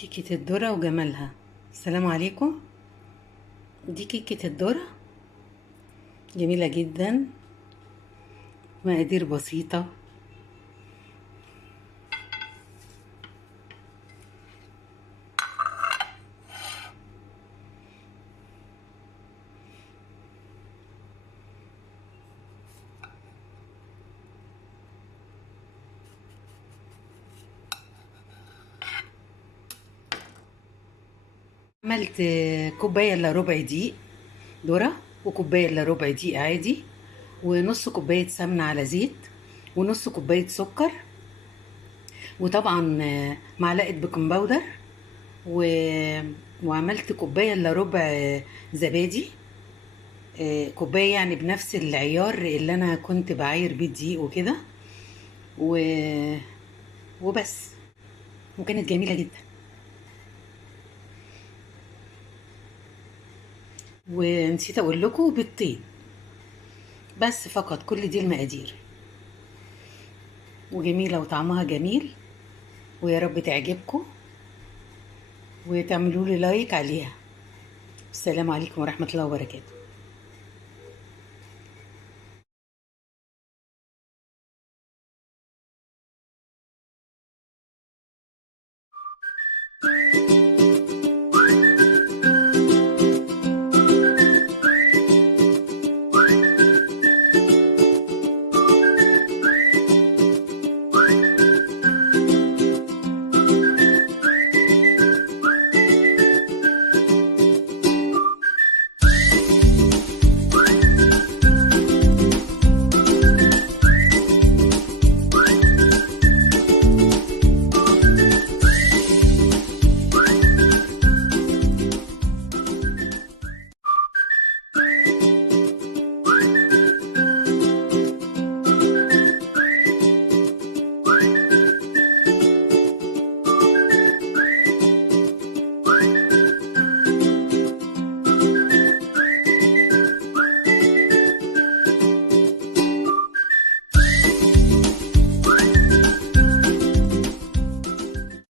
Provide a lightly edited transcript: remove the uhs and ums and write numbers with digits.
كيكة الذرة وجمالها. السلام عليكم. دي كيكة الذرة جميلة جدا، مقادير بسيطة. عملت كوباية الا ربع ديق ذرة، وكوباية الا ربع دقيق عادي، ونص كوباية سمنة على زيت، ونص كوباية سكر، وطبعا معلقة بيكنج باودر، و... وعملت كوباية الا ربع زبادي. كوباية يعني بنفس العيار اللي انا كنت بعاير بيه الدقيق وكده، و... وبس. وكانت جميلة جدا. ونسيت اقول لكم بيضتين بس فقط، كل دي المقادير، وجميلة وطعمها جميل، ويا رب تعجبكم وتعملوا لي لايك عليها. السلام عليكم ورحمة الله وبركاته.